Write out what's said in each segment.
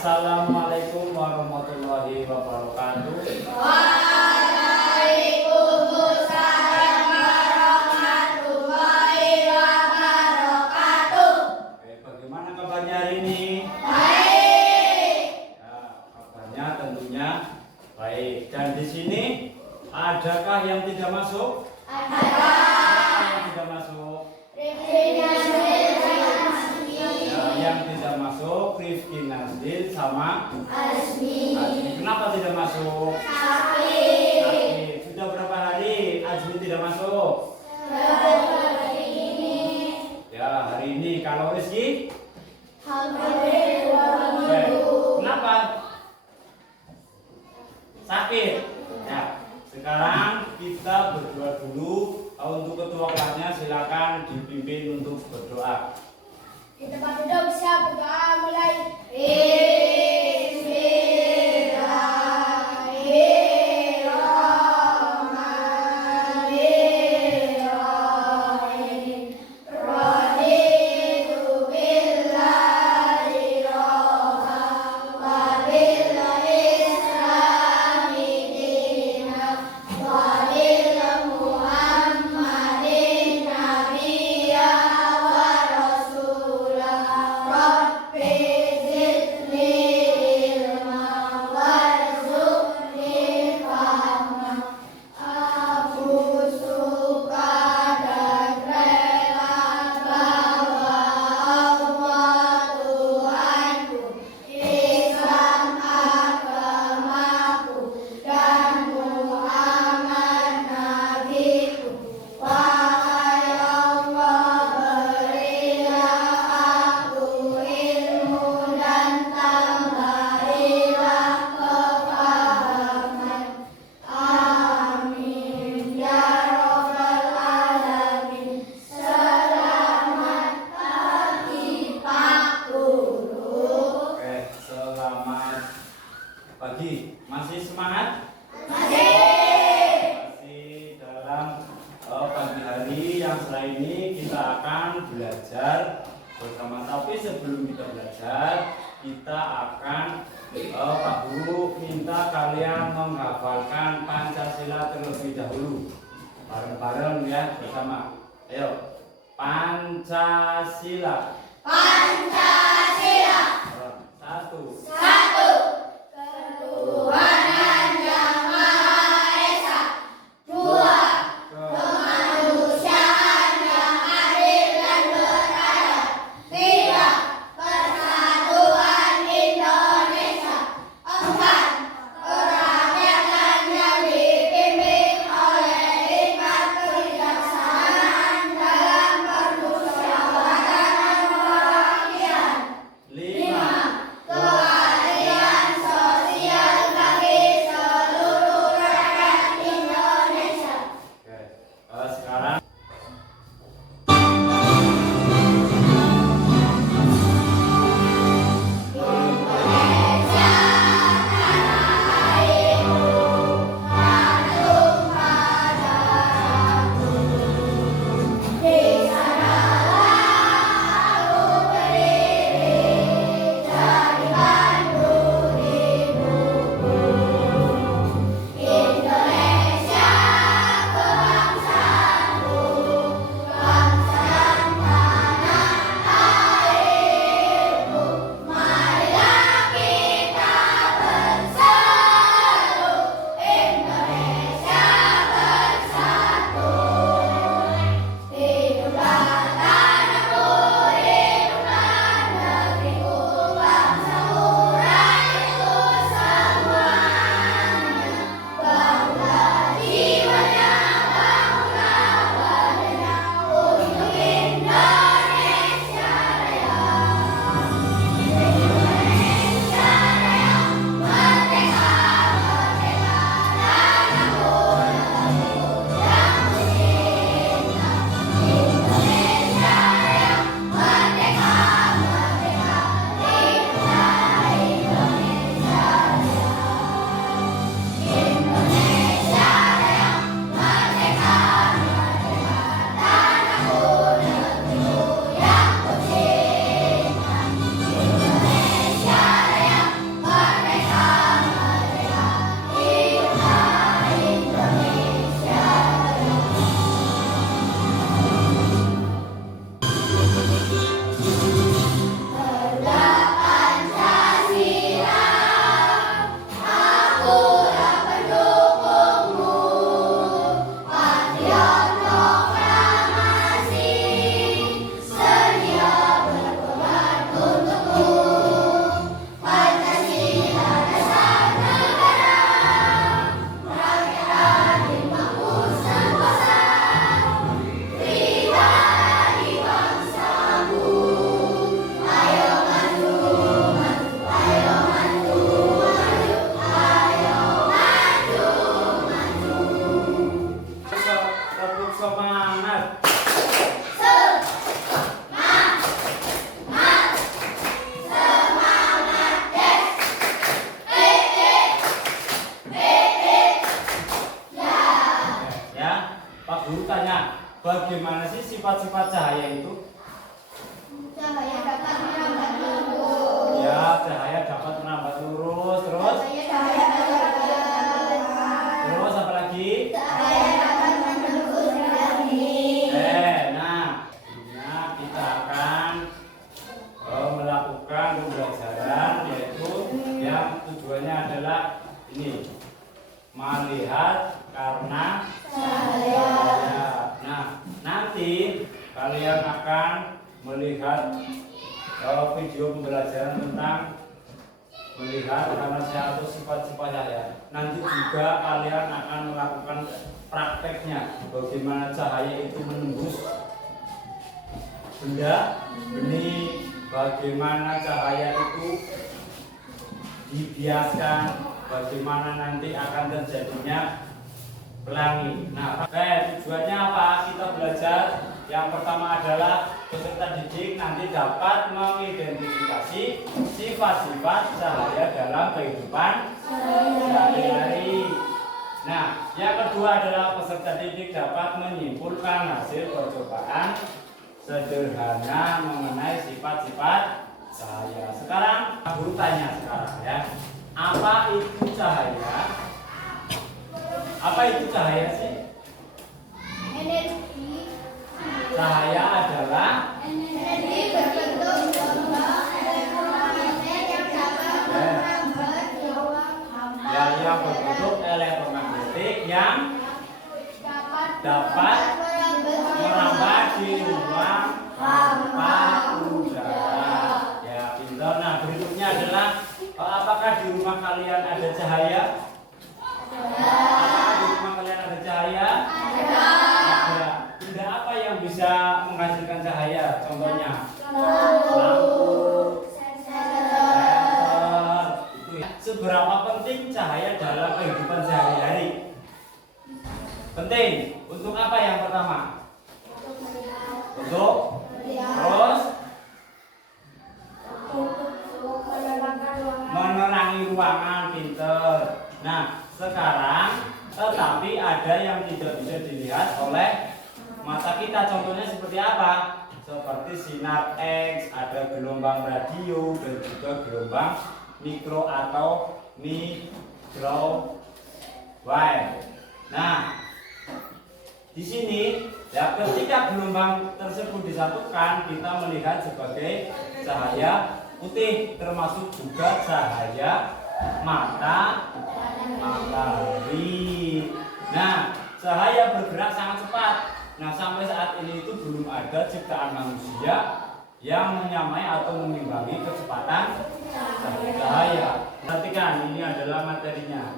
Assalamualaikum warahmatullahi wabarakatuh. Waalaikumsalam warahmatullahi wabarakatuh. Oke, bagaimana kabarnya hari ini? Baik. Ya, kabarnya tentunya baik. Dan di sini adakah yang tidak masuk? Ada. Yang tidak masuk? Rifki Ya, yang tidak masuk Rifki Nazil sama Azmi. Azmi. Kenapa tidak masuk? Sakit. Sakit. Sudah berapa hari Azmi tidak masuk? Hari ini. Ya, hari ini. Kalau Rizky? Hampir 2 Oke. minggu. Kenapa? Sakit. Ya. Sekarang kita berdoa dulu. Untuk ketua kelasnya silakan dipimpin untuk berdoa. Di tempat duduk siap berdoa mulai. Bismillahirrahmanirrahim. Raditu billahi rabban wa bil islami dinan wa bil Muhammadin nabiyyan wa rasulan. Rabbi zidni ilman warzuqni fahman. Aku suka dan rela bahwa Allah Tuhanku, Islam agamaku, dan Muhammad nabiku. Wahai Allah, berilah aku ilmu dan tambahilah kefahaman. Amin ya rabbal alamin. Selamat pagi Pak Guru. Oke, selamat pagi. Masih semangat? Masih dalam pagi hari yang setelah ini kita akan belajar bersama. Tapi sebelum kita belajar, kita akan Pak Guru minta kalian menghafalkan Pancasila terlebih dahulu. Bareng-bareng ya bersama. Ayo. Pancasila. Pancasila. Satu. Satu. Ketuhanan Yang Maha Esa. Dua. Kemanusiaan yang adil dan beradab. Tiga. Persatuan Indonesia. Empat. Kerakyatan yang dipimpin oleh hikmat kebijaksanaan dalam permusyawaratan dan perwakilan. Lima. Keadilan bagaimana sih sifat-sifat cahaya itu? Cahaya dapat merambat lurus. Ya, cahaya dapat merambat lurus. Terus apa lagi? Cahaya dapat menembus jernih. Nah, kita akan melakukan pembelajaran, yaitu yang tujuannya adalah ini, melihat karena cahaya. Nah, nanti kalian akan melihat video pembelajaran tentang melihat karena cahaya atau sifat-sifat cahaya. Nanti juga kalian akan melakukan prakteknya, bagaimana cahaya itu menembus benda, benih, bagaimana cahaya itu dibiaskan, bagaimana nanti akan terjadinya pelangi. Nah, tujuannya apa? Kita belajar. Yang pertama adalah peserta didik nanti dapat mengidentifikasi sifat-sifat cahaya dalam kehidupan sehari-hari. Nah, yang kedua adalah peserta didik dapat menyimpulkan hasil percobaan sederhana mengenai sifat-sifat cahaya. Sekarang, guru tanya sekarang ya, apa itu cahaya? Apa itu cahaya sih? Energi. Cahaya adalah Energi berbentuk gelombang elektromagnetik yang dapat merambat di ruang hampa. yang berbentuk elektromagnetik yang dapat merambat di ruang hampa udara. Ya, pintar. Nah, berikutnya adalah apakah di rumah kalian ada cahaya? Apakah di rumah kalian ada cahaya? Ada. Benda apa yang bisa menghasilkan cahaya? Contohnya lampu, senter. Itu ya. Seberapa penting cahaya dalam kehidupan sehari-hari? Penting. Untuk apa yang pertama? Untuk terus menerangi ruangan, pinter. Nah, sekarang tetapi ada yang tidak bisa dilihat oleh mata kita. Contohnya seperti apa? Seperti sinar X, ada gelombang radio dan juga gelombang mikro atau microwave. Nah, di sini ya, ketika gelombang tersebut disatukan, kita melihat sebagai cahaya putih, termasuk juga cahaya matahari. Nah, cahaya bergerak sangat cepat. Nah, sampai saat ini itu belum ada ciptaan manusia yang menyamai atau mengimbangi kecepatan cahaya. Perhatikan, ini adalah materinya.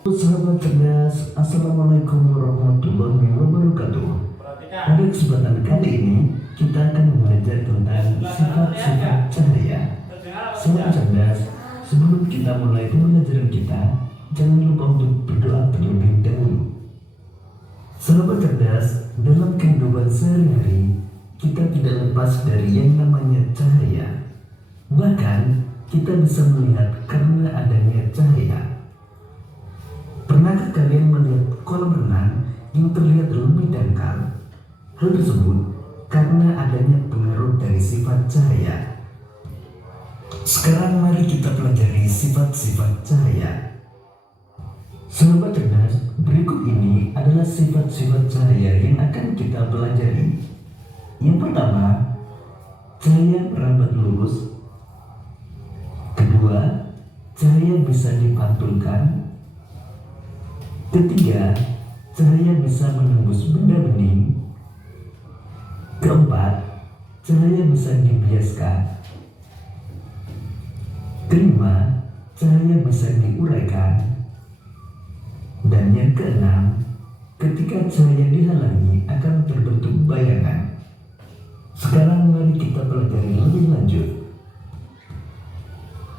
Sahabat cerdas, Assalamualaikum warahmatullahi wabarakatuh. Perhatikan. Pada kesempatan kali ini kita akan belajar tentang sifat-sifat cahaya. Sahabat cerdas, sebelum kita mulai pembelajaran kita, jangan lupa untuk berdoa terlebih dahulu. Sahabat cerdas, dalam kehidupan sehari-hari kita tidak lepas dari yang namanya cahaya. Bahkan kita bisa melihat karena adanya cahaya. Pernahkah kalian melihat kolam renang yang terlihat lebih dangkal? Hal tersebut karena adanya pengaruh dari sifat cahaya. Sekarang mari kita pelajari sifat-sifat cahaya. Sahabat cerdas, berikut ini adalah sifat-sifat cahaya yang akan kita pelajari. Yang pertama, cahaya merambat lurus. Kedua, cahaya bisa dipantulkan. Ketiga, cahaya bisa menembus benda bening. Keempat, cahaya bisa dibiaskan. Kelima, cahaya bisa diuraikan. Dan yang keenam, ketika cahaya dihalangi akan terbentuk bayangan. Sekarang mari kita pelajari lebih lanjut.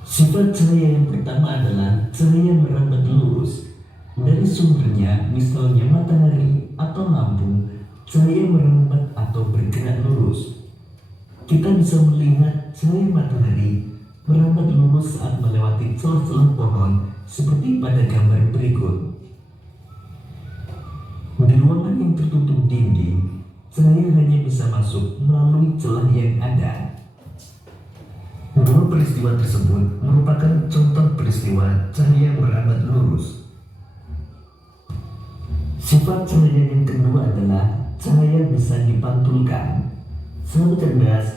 Sifat cahaya yang pertama adalah cahaya merambat lurus. Dari sumbernya, misalnya matahari atau lampu, cahaya merambat atau bergerak lurus. Kita bisa melihat cahaya matahari merambat lurus saat melewati celah-celah pohon seperti pada gambar berikut. Di ruangan yang tertutup dinding, cahaya hanya bisa masuk melalui celah yang ada. Dua peristiwa tersebut merupakan contoh peristiwa cahaya merambat lurus. Sifat cahaya yang kedua adalah cahaya bisa dipantulkan. Sahabat cerdas,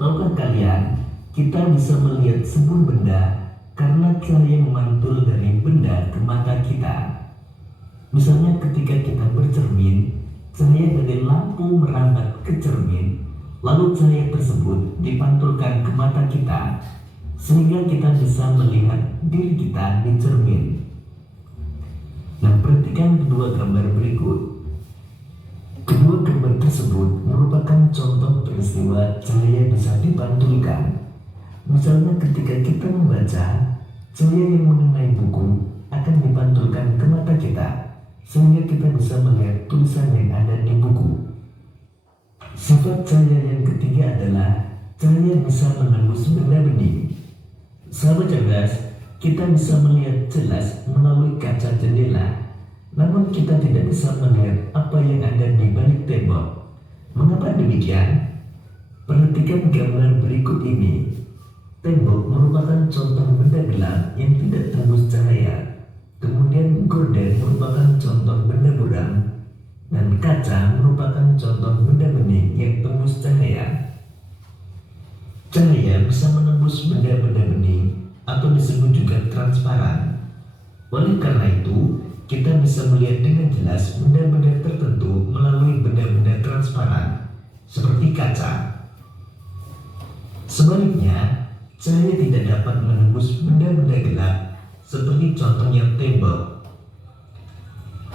tahukah kalian, kita bisa melihat sebuah benda karena cahaya memantul dari benda ke mata kita. Misalnya ketika kita bercermin, cahaya dari lampu merambat ke cermin, lalu cahaya tersebut dipantulkan ke mata kita, sehingga kita bisa melihat diri kita di cermin. Nah, perhatikan kedua gambar berikut. Kedua gambar tersebut merupakan contoh peristiwa cahaya bisa dipantulkan. Misalnya ketika kita membaca, cahaya yang mengenai buku akan dipantulkan ke mata kita, sehingga kita bisa melihat tulisan yang ada di buku. Sifat cahaya yang ketiga adalah cahaya bisa menembus benda bening. Sahabat cerdas, kita bisa melihat jelas melalui kaca jendela, namun kita tidak bisa melihat apa yang ada di balik tembok. Mengapa demikian? Perhatikan gambar berikut ini. Tembok merupakan contoh benda gelap yang tidak tembus cahaya. Kemudian gorden merupakan contoh benda buram, dan kaca merupakan contoh benda bening yang tembus cahaya. Cahaya bisa menembus benda-benda bening atau disebut juga transparan. Oleh karena itu, kita bisa melihat dengan jelas benda-benda tertentu melalui benda-benda transparan, seperti kaca. Sebaliknya, cahaya tidak dapat menembus benda-benda gelap, seperti contohnya tembok.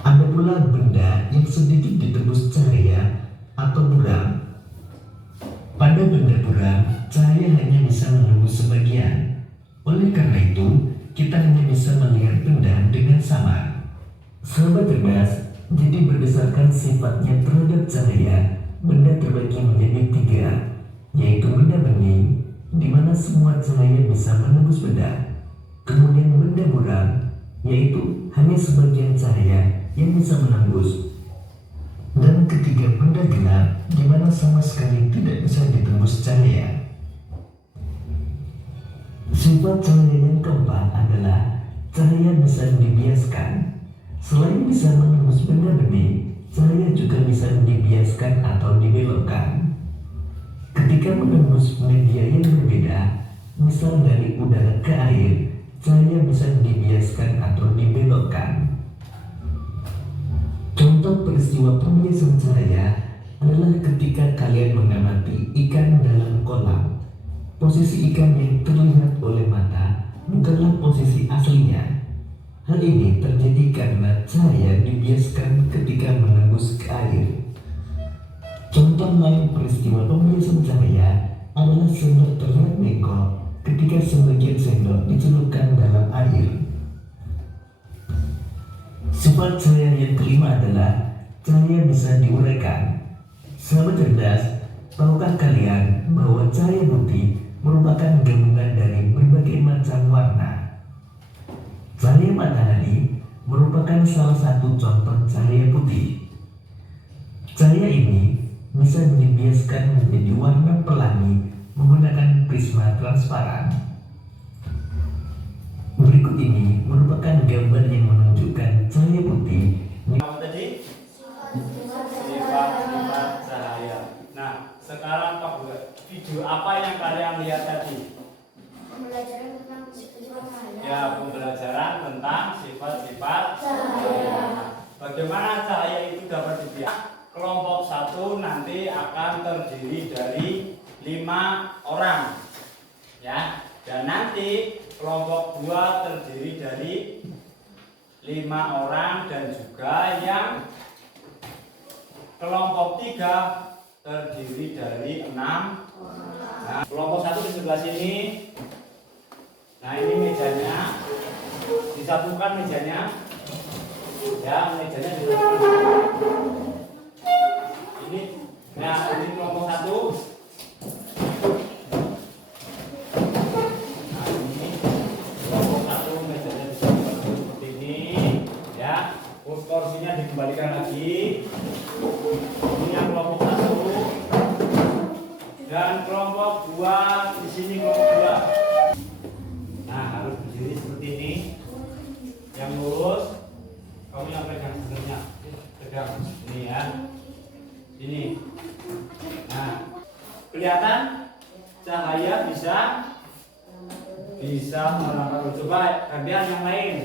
Ada pula benda yang sedikit ditembus cahaya atau buram. Pada benda buram, cahaya hanya bisa menembus sebagian. Oleh karena itu, kita hanya bisa melihat benda dengan samar. Sahabat cerdas, jadi berdasarkan sifatnya terhadap cahaya, benda terbagi menjadi tiga, yaitu benda bening, di mana semua cahaya bisa menembus benda. Kemudian benda buram, yaitu hanya sebagian cahaya yang bisa menembus. Dan ketiga, benda gelap, di mana sama sekali tidak bisa ditembus cahaya. Sifat cahaya yang keempat adalah cahaya bisa dibiaskan. Selain bisa menembus benda bening, cahaya juga bisa dibiaskan atau dibelokkan. Ketika menembus media yang berbeda, misal dari udara ke air, cahaya bisa dibiaskan atau dibelokkan. Contoh peristiwa pembiasan cahaya adalah ketika kalian mengamati ikan dalam kolam. Posisi ikan yang terlihat oleh mata bukanlah posisi aslinya. Hal ini terjadi karena cahaya dibiaskan ketika menembus ke air. Contoh lain peristiwa pembiasan cahaya adalah sendok terlihat bengkok ketika sebagian sendok dicelupkan dalam air. Sifat cahaya yang kelima adalah cahaya bisa diuraikan. Sahabat cerdas, tahukah kalian bahwa cahaya putih merupakan gabungan dari berbagai macam warna? Cahaya matahari merupakan salah satu contoh cahaya putih. Cahaya ini bisa dibiaskan menjadi warna pelangi menggunakan prisma transparan. Berikut ini merupakan gambar yang menunjukkan cahaya putih. Apa tadi? Sifat-sifat cahaya. Nah, sekarang video apa yang kalian lihat tadi? Pembelajaran tentang sifat-sifat cahaya. Ya, pembelajaran tentang sifat-sifat cahaya. Bagaimana cahaya itu dapat dibiaskan? Kelompok 1 nanti akan terdiri dari 5 orang, ya. Dan nanti kelompok 2 terdiri dari 5 orang dan juga yang kelompok 3 terdiri dari 6 orang. Nah, kelompok 1 di sebelah sini. Nah, ini mejanya. Disatukan mejanya. Ya, mejanya disatukan. Ini kelompok 1. Nah, ini kelompok 1 mejanya disatukan seperti ini, ya. Kursinya dikembalikan lagi. Ini yang kelompok 1. sama-sama. Coba gantian yang lain.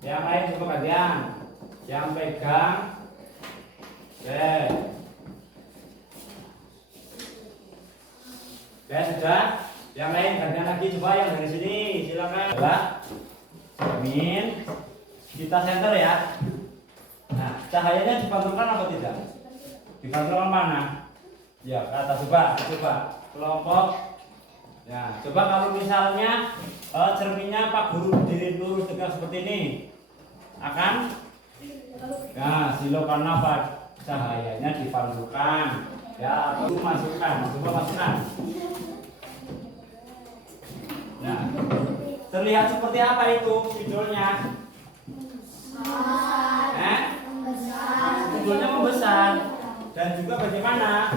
Yang lain coba gantian. Yang pegang. Oke. Oke, sudah. Yang lain gantian lagi, coba yang dari sini. Silakan. Coba. Cermin. Kita center ya. Nah, cahayanya dipantulkan apa tidak? Dipantulkan mana? Ya, ke atas. Coba kelompok. Ya, coba kalau misalnya cerminnya Pak Guru berdiri lurus tegak seperti ini, akan? Nah, silo karena apa? Cahayanya dipantulkan. Ya, atau masukkan. Nah, terlihat seperti apa itu spidolnya? Spidolnya membesar. Dan juga bagaimana?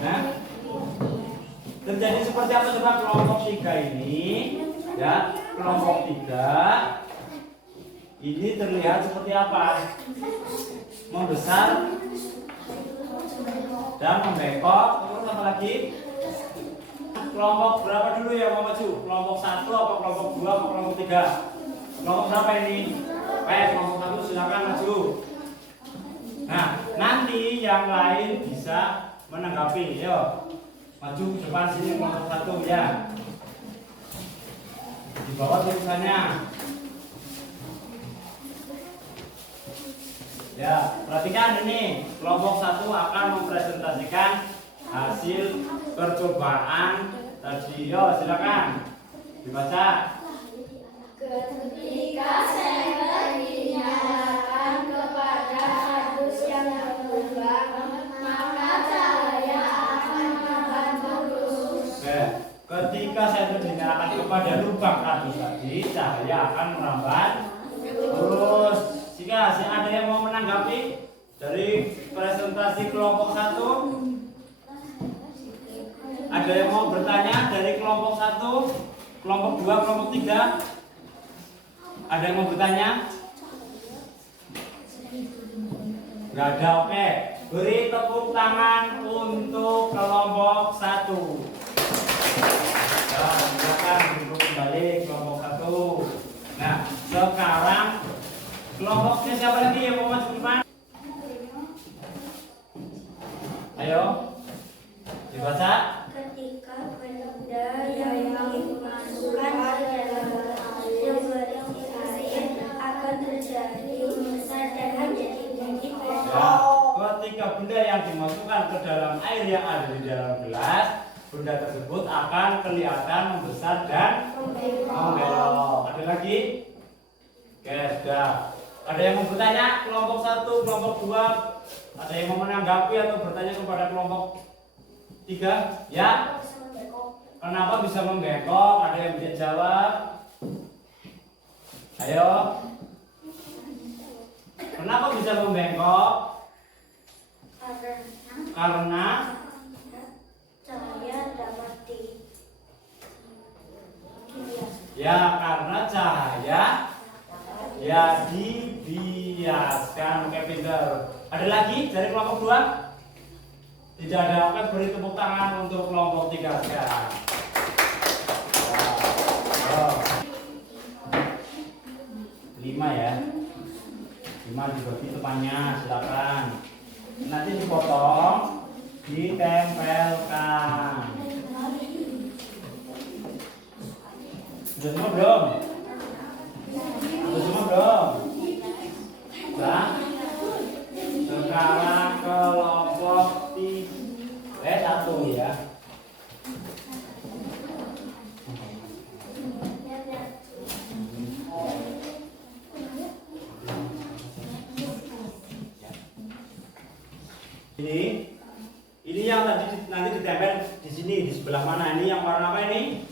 Nah, terjadi seperti apa coba kelompok 3 ini? Ya, kelompok 3 ini terlihat seperti apa? Membesar dan membengkok. Terus apa lagi? Kelompok berapa dulu yang mau maju? Kelompok 1 apa kelompok 2 apa kelompok 3? Kelompok berapa ini? Kelompok 1 silakan maju. Nah, nanti yang lain bisa menanggapi. Yo, maju ke depan sini kelompok 1 ya. Di bawah tulisannya. Ya, perhatikan ini. Kelompok 1 akan mempresentasikan hasil percobaan tadi. Yo, silakan dibaca. Ketika senter dinyalakan kepada kardus yang berlubang, maka cahaya akan membantu lurus. Ketika senter dinyalakan kepada lubang kardus tadi, cahaya akan merambat lurus. Jika ada yang mau menanggapi dari presentasi kelompok 1, ada yang mau bertanya dari kelompok 1, kelompok 2, kelompok 3? Ada yang mau bertanya? Nggak ada, oke. Beri tepuk tangan untuk kelompok 1. Nah, silakan duduk kembali kelompok 1. Nah, sekarang kelompoknya siapa lagi yang mau maju ke depan? Ayo, dibaca. Ketika benda yang dimasukkan ke dalam air berisi air akan terjadi membesar dan menjadi bengkok. Ya, ketika benda yang dimasukkan ke dalam air yang ada di dalam gelas, benda tersebut akan kelihatan membesar dan membelok. Ada lagi? Oke, sudah. Ada yang mau bertanya? Kelompok 1, kelompok 2, ada yang mau menanggapi atau bertanya kepada kelompok 3? Ya? Kenapa bisa membengkok? Ada yang bisa jawab? Ayo. Kenapa bisa membengkok? Karena cahaya dapat ya, karena cahaya ya dibiaskan. Oke, pinter. Ada lagi dari kelompok 2? Tidak ada. Oke, beri tepuk tangan untuk kelompok 3 sekarang. Oh. 5 ya. 5 dibagi temannya, silakan. Nanti dipotong, ditempelkan. Sudah semua belum? Sudah semua belum? Sudah? Sekarang kelompok 1 ya. Ini yang tadi nanti ditempel di sini, di sebelah mana? Ini yang warna apa ini?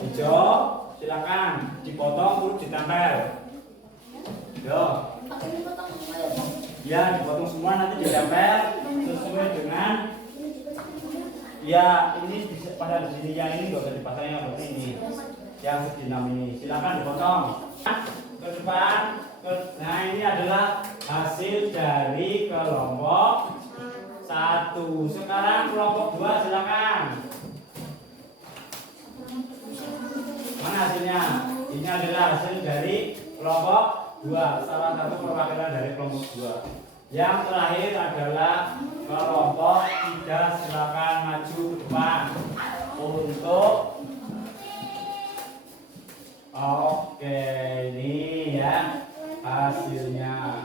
Hijau. Silakan dipotong terus ditempel. Yo. Ya, dipotong semua nanti ditempel sesuai dengan. Ya, ini pada di sini yang ini nggak usah dipasang yang seperti ini. Yang sedinam ini. Silakan dipotong. Ke depan. Nah, ini adalah hasil dari kelompok 1. Sekarang kelompok 2 silakan. Mana hasilnya? Ini adalah hasil dari kelompok 2, salah satu perwakilan dari kelompok 2. Yang terakhir adalah kelompok 3, silakan maju ke depan untuk oke, ini ya hasilnya.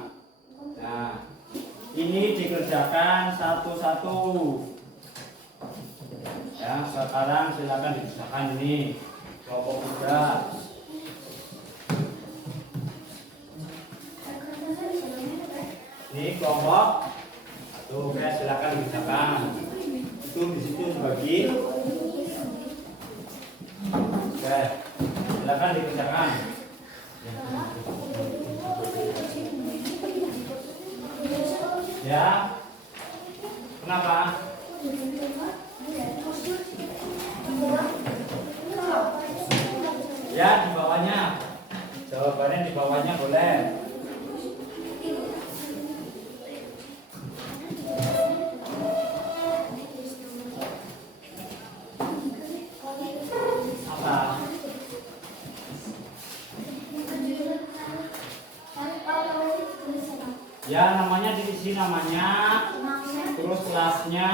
Nah, ini dikerjakan satu-satu. Ya, sekarang silakan dikerjakan ini kelompok 3. Ini kelompok tuh, oke, silakan dikerjakan. Itu di situ dibagi. Oke, silakan dikerjakan. Ya, kenapa? Ya, di bawahnya. Jawabannya di bawahnya boleh. Apa? Ya, namanya diisi namanya, terus kelasnya.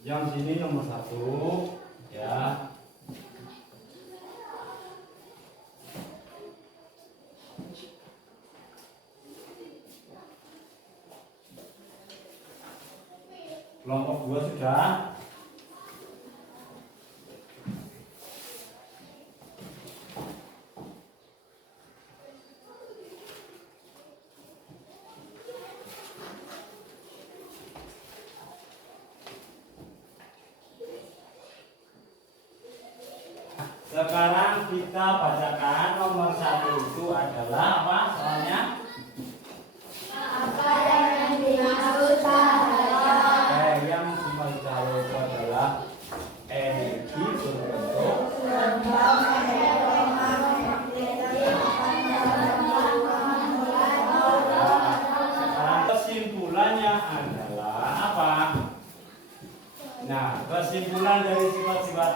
Yang sini nomor 1, ya. Kelompok 2 sudah. Sekarang kita bacakan nomor 1 itu adalah apa soalnya? Apa yang dimaksud cahaya? Yang dimaksud cahaya itu adalah energi berbentuk Lembang Sekarang kesimpulannya adalah apa? Nah, kesimpulan dari sifat-sifat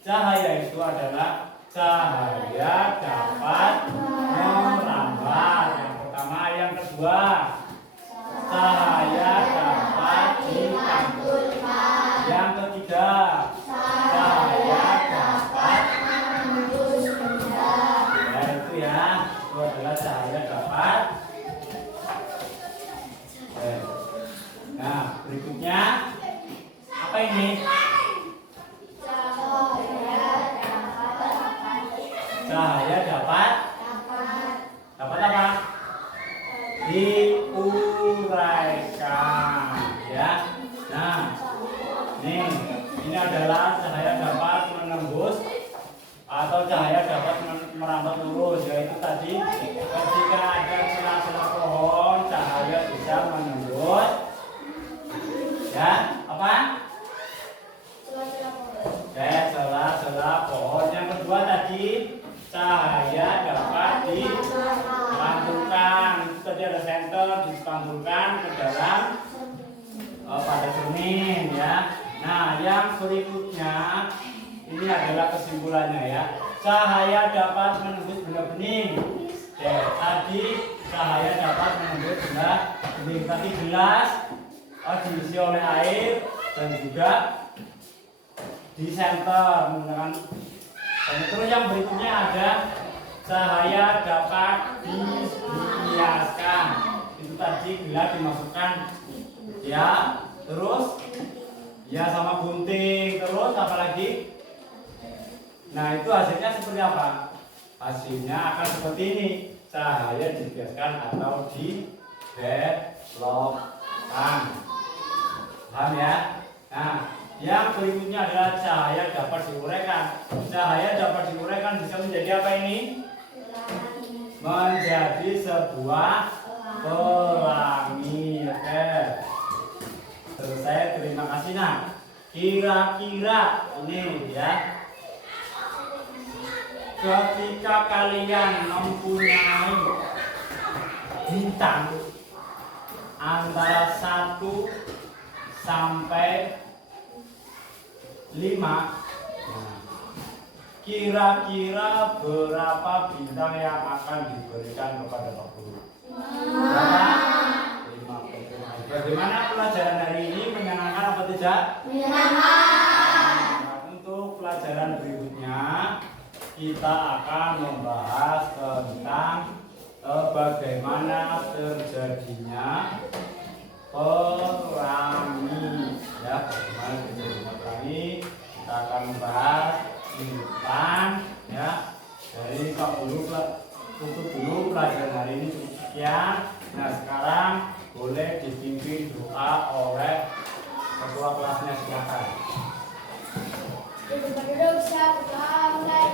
cahaya itu adalah cahaya dapat merambat. Yang pertama, yang kedua, cahaya dapat dipantulkan. Yang ketiga, cahaya dapat menembus benda. Ya, itu ya, itu adalah cahaya dapat. Nah, berikutnya apa ini? Cahaya dapat apa? Diuraikan, ya. Nah, ini adalah cahaya dapat menembus atau cahaya dapat merambat lurus, yaitu tadi ketika ada celah-celah pohon cahaya bisa menembus, ya. Apa? Celah-celah pohon. Yang kedua tadi cahaya dapat dipantulkan. Itu tadi ada senter, dipantulkan ke dalam pada cermin, ya. Nah, yang berikutnya ini adalah kesimpulannya, ya. Cahaya dapat menembus benda bening. Tadi cahaya dapat menembus benda bening. Tadi gelas diisi oleh air dan juga di senter menggunakan. Terus yang berikutnya ada cahaya dapat dihiaskan. Itu tadi gelas dimasukkan, ya. Terus ya sama gunting. Terus apa lagi? Nah, itu hasilnya seperti apa? Hasilnya akan seperti ini. Cahaya dihiaskan atau dibelokkan. Paham ya? Nah, yang berikutnya adalah cahaya dapat diuraikan. Cahaya dapat diuraikan bisa menjadi apa ini? Menjadi sebuah pelangi. Oke. Selesai, terima kasih. Nah, kira-kira ini, ya. Ketika kalian mempunyai bintang antara 1 sampai 5. Nah, kira-kira berapa bintang yang akan diberikan kepada Pak Guru? Berapa? 5. Bagaimana pelajaran hari ini, menyenangkan apa tidak? Menyenangkan. Nah, untuk pelajaran berikutnya kita akan membahas tentang bagaimana terjadinya pelangi, ya, bagaimana terjadinya pelangi. Kita akan membahas minggu depan, ya. Dari Pak Guru tutup dulu pelajaran hari ini sekian. Nah, sekarang boleh dipimpin doa oleh ketua kelasnya, silakan. Duduk berduduk, siap berdoa mulai.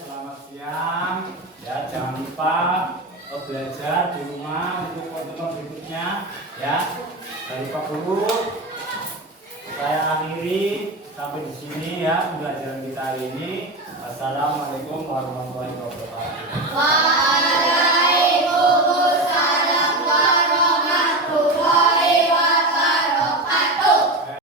Selamat siang. Ya, jangan lupa belajar di rumah untuk pertemuan berikutnya, ya. Dari Pak Guru, saya akhiri sampai di sini, ya, pembelajaran kita hari ini. Assalamualaikum warahmatullahi wabarakatuh.